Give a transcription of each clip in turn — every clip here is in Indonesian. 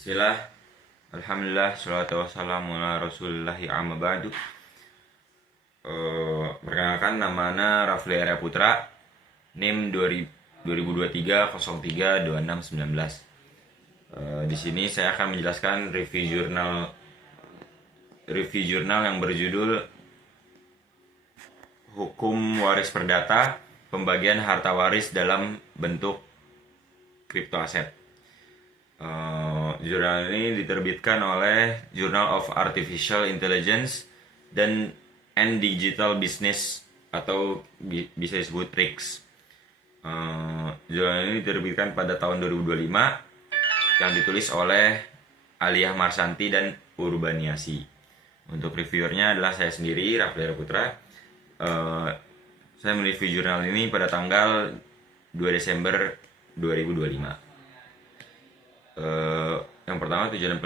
Bismillah, Alhamdulillah, salatu wassalamu ala rasulillahi amma ba'du. Perkenalkan, namanya Rafli Arya Putra, NIM 2023 03 26 19. Di sini saya akan menjelaskan review jurnal yang berjudul Hukum Waris Perdata, Pembagian Harta Waris dalam Bentuk Kripto Aset. Jurnal ini diterbitkan oleh Journal of Artificial Intelligence dan Digital Business atau bisa disebut RICS. Jurnal ini diterbitkan pada tahun 2025 yang ditulis oleh Aliyah Marsanti dan Urbaniasi. Untuk reviewernya adalah saya sendiri, Rafli Arya Putra. Saya mereview jurnal ini pada tanggal 2 Desember 2025. Yang pertama, tujuan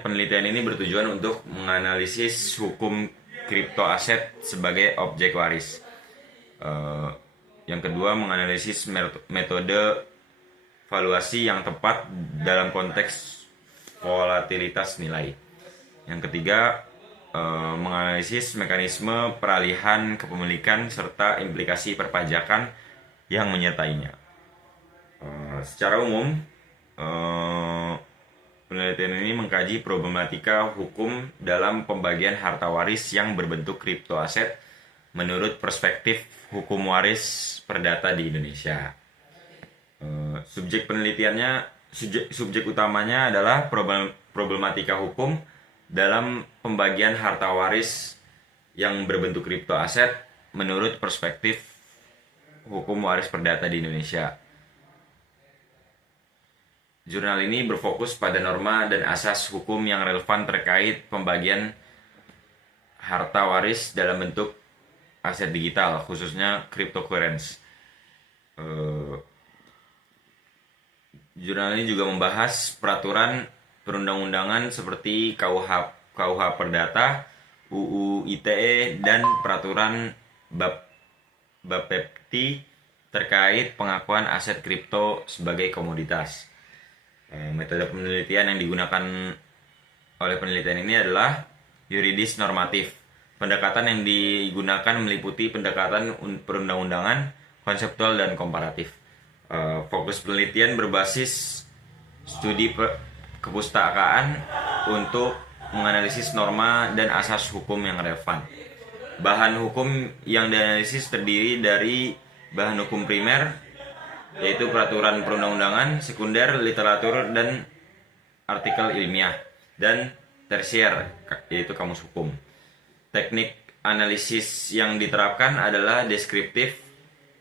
penelitian ini bertujuan untuk menganalisis hukum kripto aset sebagai objek waris. Yang kedua, menganalisis metode valuasi yang tepat dalam konteks volatilitas nilai. Yang ketiga, menganalisis mekanisme peralihan kepemilikan serta implikasi perpajakan yang menyertainya. Secara umum, penelitian ini mengkaji problematika hukum dalam pembagian harta waris yang berbentuk kripto aset menurut perspektif hukum waris perdata di Indonesia. Subjek utamanya adalah problematika hukum dalam pembagian harta waris yang berbentuk kripto aset menurut perspektif hukum waris perdata di Indonesia. Jurnal ini berfokus pada norma dan asas hukum yang relevan terkait pembagian harta waris dalam bentuk aset digital, khususnya cryptocurrency. Jurnal ini juga membahas peraturan perundang-undangan seperti KUH Perdata, UU ITE, dan peraturan Bapepti terkait pengakuan aset kripto sebagai komoditas. Metode penelitian yang digunakan oleh penelitian ini adalah yuridis normatif. Pendekatan yang digunakan meliputi pendekatan perundang-undangan, konseptual, dan komparatif. Fokus penelitian berbasis studi kepustakaan untuk menganalisis norma dan asas hukum yang relevan. Bahan hukum yang dianalisis terdiri dari bahan hukum primer, yaitu peraturan perundang-undangan, sekunder, literatur, dan artikel ilmiah, dan tersier, yaitu kamus hukum. Teknik analisis yang diterapkan adalah deskriptif,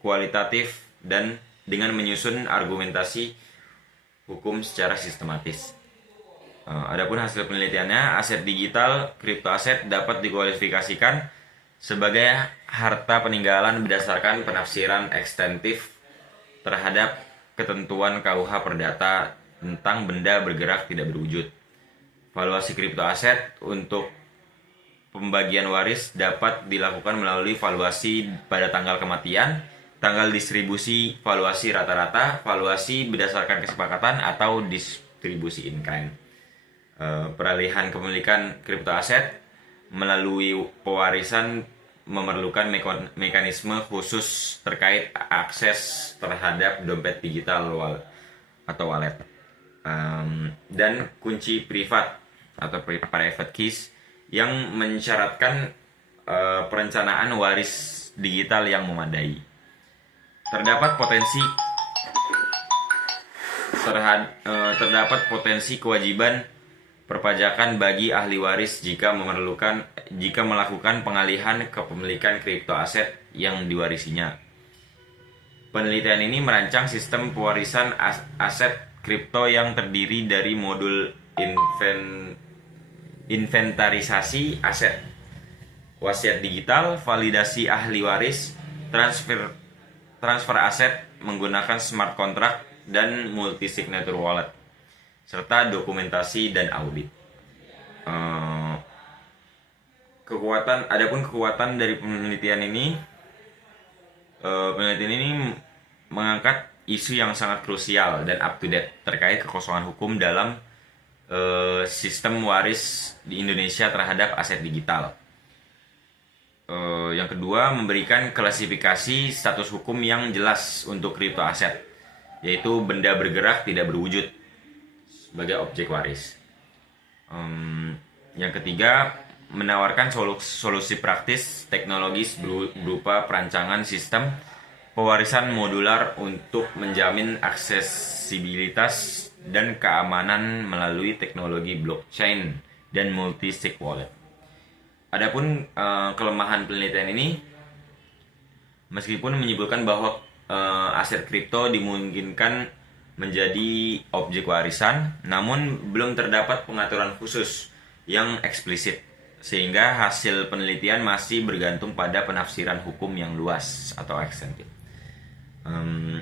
kualitatif, dan dengan menyusun argumentasi hukum secara sistematis. Adapun hasil penelitiannya, aset digital, kripto aset dapat dikualifikasikan sebagai harta peninggalan berdasarkan penafsiran ekstensif terhadap ketentuan KUH Perdata tentang benda bergerak tidak berwujud. Valuasi kripto aset untuk pembagian waris dapat dilakukan melalui valuasi pada tanggal kematian, tanggal distribusi, valuasi rata-rata, valuasi berdasarkan kesepakatan, atau distribusi in kind. Peralihan kepemilikan kripto aset melalui pewarisan memerlukan mekanisme khusus terkait akses terhadap dompet digital atau wallet, dan kunci privat atau private keys yang mensyaratkan perencanaan waris digital yang memadai. Terdapat potensi kewajiban perpajakan bagi ahli waris jika melakukan pengalihan kepemilikan kripto aset yang diwarisinya. Penelitian ini merancang sistem pewarisan aset kripto yang terdiri dari modul inventarisasi aset, wasiat digital, validasi ahli waris, transfer aset menggunakan smart contract dan multi signature wallet, serta dokumentasi dan audit. Adapun kekuatan dari penelitian ini mengangkat isu yang sangat krusial dan up to date terkait kekosongan hukum dalam sistem waris di Indonesia terhadap aset digital. Yang kedua, memberikan klasifikasi status hukum yang jelas untuk kripto aset, yaitu benda bergerak tidak berwujud sebagai objek waris. Yang ketiga, menawarkan solusi praktis teknologis berupa perancangan sistem pewarisan modular untuk menjamin aksesibilitas dan keamanan melalui teknologi blockchain dan multi-sig wallet. Adapun kelemahan penelitian ini, meskipun menyebutkan bahwa aset kripto dimungkinkan menjadi objek warisan, namun belum terdapat pengaturan khusus yang eksplisit, sehingga hasil penelitian masih bergantung pada penafsiran hukum yang luas atau ekstensif.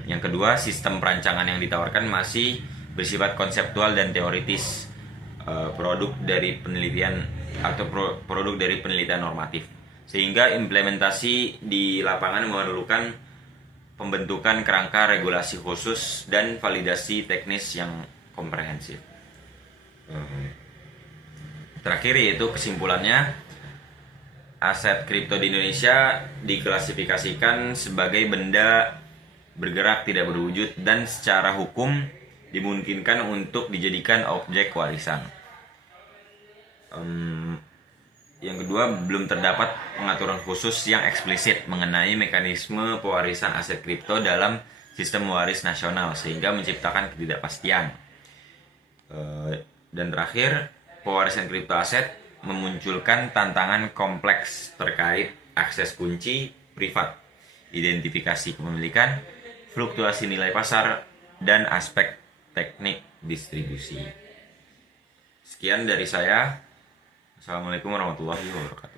Yang kedua, sistem perancangan yang ditawarkan masih bersifat konseptual dan teoritis, produk dari penelitian atau produk dari penelitian normatif, sehingga implementasi di lapangan memerlukan pembentukan kerangka regulasi khusus dan validasi teknis yang komprehensif. Terakhir, yaitu kesimpulannya, aset kripto di Indonesia diklasifikasikan sebagai benda bergerak tidak berwujud dan secara hukum dimungkinkan untuk dijadikan objek warisan. Yang kedua, belum terdapat pengaturan khusus yang eksplisit mengenai mekanisme pewarisan aset kripto dalam sistem waris nasional, sehingga menciptakan ketidakpastian. Dan terakhir, pewarisan kripto aset memunculkan tantangan kompleks terkait akses kunci privat, identifikasi kepemilikan, fluktuasi nilai pasar, dan aspek teknik distribusi. Sekian dari saya. Assalamualaikum warahmatullahi wabarakatuh.